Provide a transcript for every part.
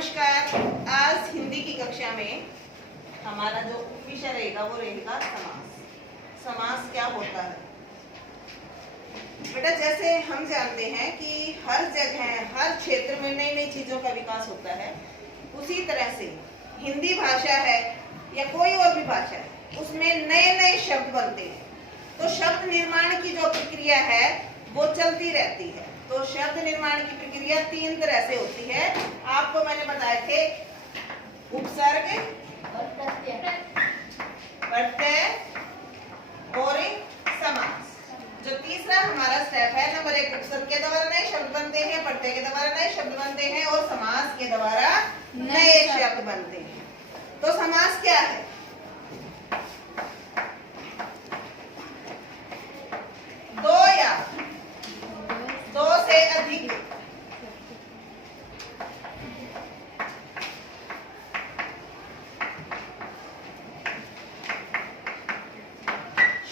नमस्कार। आज हिंदी की कक्षा में हमारा जो विषय रहेगा वो रहेगा समास। समास क्या होता है बेटा? जैसे हम जानते हैं कि हर जगह हर क्षेत्र में नई नई चीजों का विकास होता है, उसी तरह से हिंदी भाषा है या कोई और भी भाषा है, उसमें नए नए शब्द बनते हैं। तो शब्द निर्माण की जो प्रक्रिया है वो चलती रहती है। तो शब्द निर्माण की प्रक्रिया तीन तरह से होती है। आपको मैंने बताए थे उपसर्ग, प्रत्यय और समास। जो तीसरा हमारा स्टेप है, नंबर 1, उपसर्ग के द्वारा नए शब्द बनते हैं, प्रत्यय के द्वारा नए शब्द बनते हैं और समास के द्वारा नए शब्द बनते हैं। तो समास क्या है? दो या दो से अधिक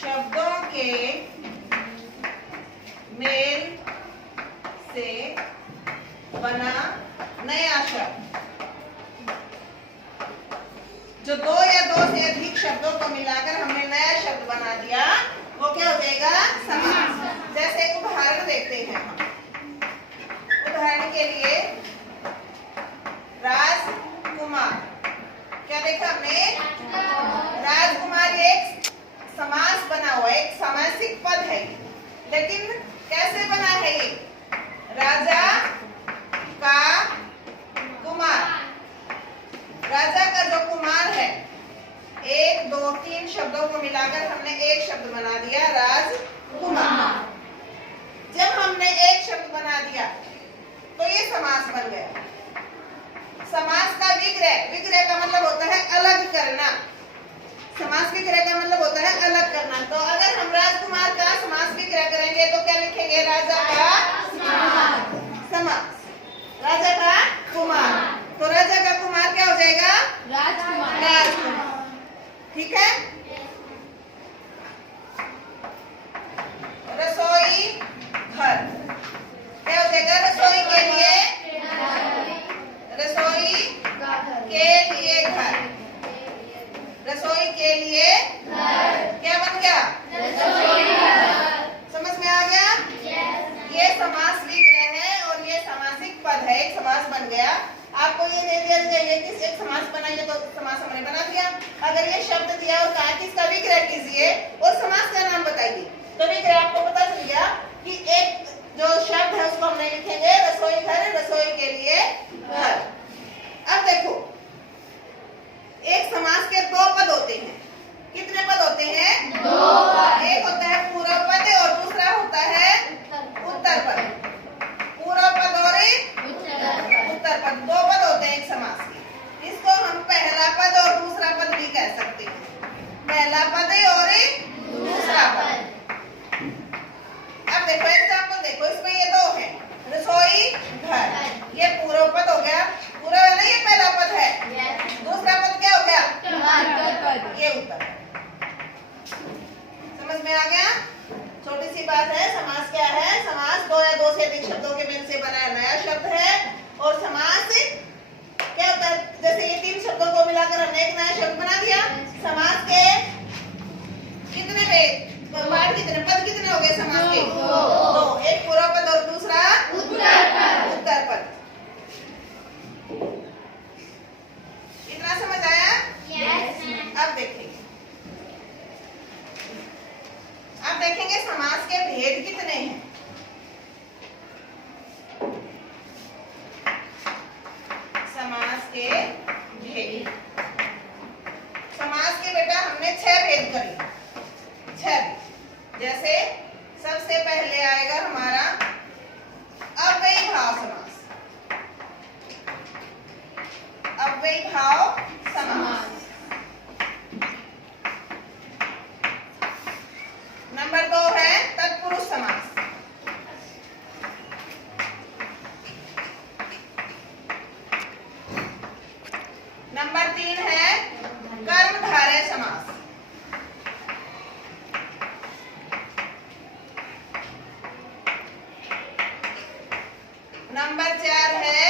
शब्दों के मेल से बना नया शब्द। जो दो या दो से अधिक शब्दों को मिलाकर हमने नया शब्द बना दिया, वो क्या हो जाएगा? समास। जैसे एक उदाहरण देखते हैं हम। उदाहरण के लिए राजकुमार, क्या देखा हमने? राजकुमार एक समास बना हुआ, एक सामासिक पद है। लेकिन कैसे बना है ये? राजा का कुमार। राजा का जो कुमार है, 1, 2, 3 शब्दों को मिलाकर हमने एक शब्द बना दिया, राजकुमार। जब हमने एक शब्द बना दिया तो ये समास बन गया। समास का विग्रह, विग्रह का मतलब होता है अलग करना। समास विग्रह का मतलब होता है अलग करना। तो अगर हम राजकुमार का समास विग्रह करेंगे तो क्या लिखेंगे? राजा का समास, राजा का कुमार। तो राजा का कुमार क्या हो जाएगा? राजकुमार। राजकुमार, ठीक है। रसोई घर क्या हो जाएगा? रसोई के लिए, रसोई के लिए घर, रसोई के लिए क्या बन गया? समझ में आ गया? ये समास विग्रह है और ये सामासिक पद है, एक समास बन गया। आपको ये दे दिया चाहिए कि एक समास बनाइए, तो समास हमने बना दिया। अगर ये शब्द दिया और कहा कि इसका विग्रह कीजिए और समास का नाम बताइए, तो विग्रह आपको पता चल गया कि एक जो शब्द है उसको हमने लिखेंगे रसोई घर, रसोई के लिए घर। अब देखो, एक समास के दो पद होते हैं। कितने पद होते हैं? 2। एक होता है पूर्व पद और दूसरा होता है उत्तर पद। पूर्व पद और उत्तर पद, 2 पद होते हैं एक समास के। इसको हम पहला पद और दूसरा पद भी कह सकते हैं। पहला पद और दूसरा पद। अब देखो एग्जाम्पल देखो, इसमें ये 2 है, रसोई घर, ये पूर्व पद हो गया। पूरा है ना, ये पहला पद है। दूसरा पद क्या हो गया? ये उत्तर पद। समझ में आ गया? छोटी सी बात है। समास क्या है? समास 2 या 2 से अधिक शब्दों के मेल से बना नया शब्द है। और समास क्या होता है? जैसे ये 3 शब्दों को मिलाकर हमने एक नया शब्द बना दिया। समास के कितने पार्ट, कितने पद, कितने हो गए समास के? 2। एक पूर्व पद और दूसरा उत्तर पद। इतना समझ आया? अब देखेंगे समास के भेद कितने हैं। समास के भेद, समास के बेटा हमने 6 भेद करे। 6 भेद। जैसे सबसे पहले आएगा हमारा अव्ययीभाव समास। अव्ययीभाव समास। नंबर 2 है तत्पुरुष समास। नंबर 3 है कर्मधारय समास। नंबर 4 है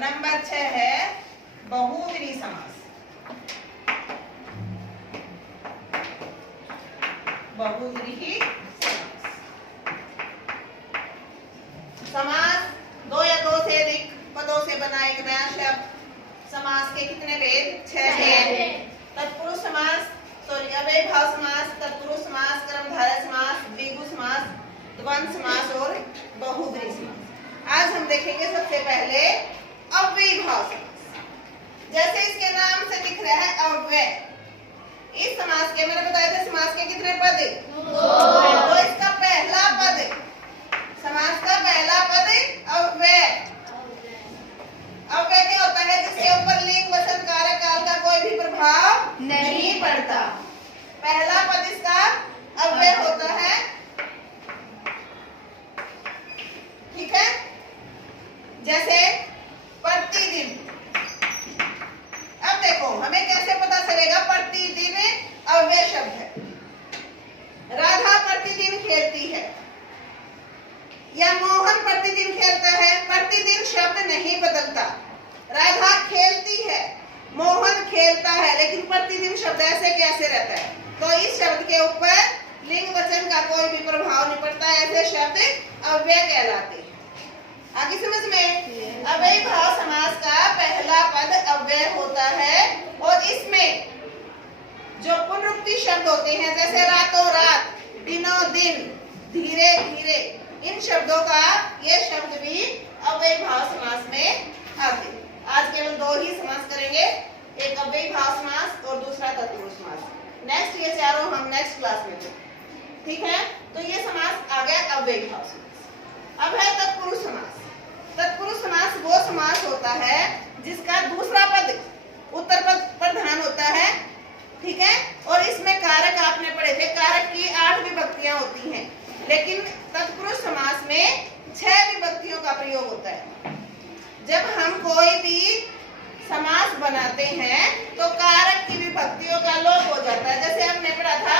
नंबर 6 है बहुव्रीहि समास। बहुव्रीहि समास दो या दो से अधिक पदों से बना एक नया शब्द। समास के कितने भेद? 6 भेद। तत्पुरुष समास, सॉरी अव्ययीभाव समास, तत्पुरुष समास, कर्मधारय समास, द्विगु समास, द्वंद्व समास और बहुव्रीहि समास। आज हम देखेंगे सबसे पहले अव्ययीभाव समास। जैसे इसके नाम से दिख रहा है अव्यय। इस समास के मैंने बताया था समास के कितने पद? 2। तो इसका पहला पद, समास का पहला पद अव्यय। अव्यय क्या होता है? जिसके ऊपर लिंग, वचन, कारक, काल का कोई भी प्रभाव नहीं पड़ता। पहला पद इसका अव्यय होता है। ठीक है? जैसे प्रतिदिन। अब देखो हमें कैसे पता चलेगा प्रतिदिन अव्यय शब्द है। राधा प्रतिदिन खेलती है या मोहन प्रतिदिन खेलता है। प्रतिदिन शब्द नहीं बदलता। राधा खेलती है, मोहन खेलता है, लेकिन प्रतिदिन शब्द ऐसे कैसे रहता है? तो इस शब्द के ऊपर लिंग वचन का कोई भी प्रभाव नहीं पड़ता। ऐसे शब्द अव्यय कहलाते हैं। आगे समझ में? अव्ययीभाव समास का पहला पद अव्यय होता है और इसमें जो पुनरुक्ति शब्द होते हैं जैसे रातों रात, दिनों दिन, धीरे धीरे, इन शब्दों का ये शब्द भी अव्ययीभाव समास में आते हैं। आज केवल 2 ही समास करेंगे, एक अव्ययीभाव समास और दूसरा तत्पुरुष समास। नेक्स्ट ये चारों हम नेक्स्ट क्लास में करेंगे। ठीक है? तो ये समास आ गया अव्ययीभाव समास। अब है तत्पुरुष समास। तत्पुरुष समास वो समास होता है जिसका दूसरा पद उत्तर पद प्रधान होता है। ठीक है? और इसमें कारक आपने पढ़े थे, कारक की 8 विभक्तियां होती हैं, लेकिन तत्पुरुष समास में 6 विभक्तियों का प्रयोग होता है। जब हम कोई भी समास बनाते हैं तो कारक की विभक्तियों का लोप हो जाता है। जैसे हमने पढ़ा था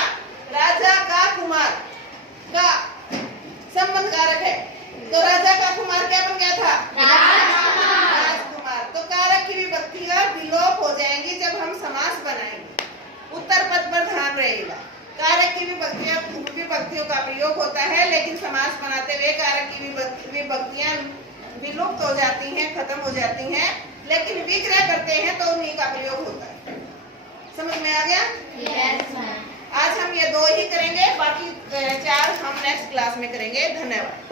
राजा का कुमार का संबंध कारक है, तो राजा का कुमार क्या बन गया था? राजकुमार। तो कारक की विभक्तियां विलोप हो जाएंगी जब हम समास बनाएंगे। उत्तर पद पर ध्यान रहेगा। कारक की विभक्तियों का प्रयोग होता है, लेकिन समास बनाते हुए कारक की विभक्तियां विलुप्त हो जाती हैं, खत्म हो जाती हैं, लेकिन विग्रह करते हैं तो उन्हीं का प्रयोग होता है। समझ में आ गया? Yes ma'am. आज हम ये 2 ही करेंगे, बाकी 4 हम नेक्स्ट क्लास में करेंगे। धन्यवाद।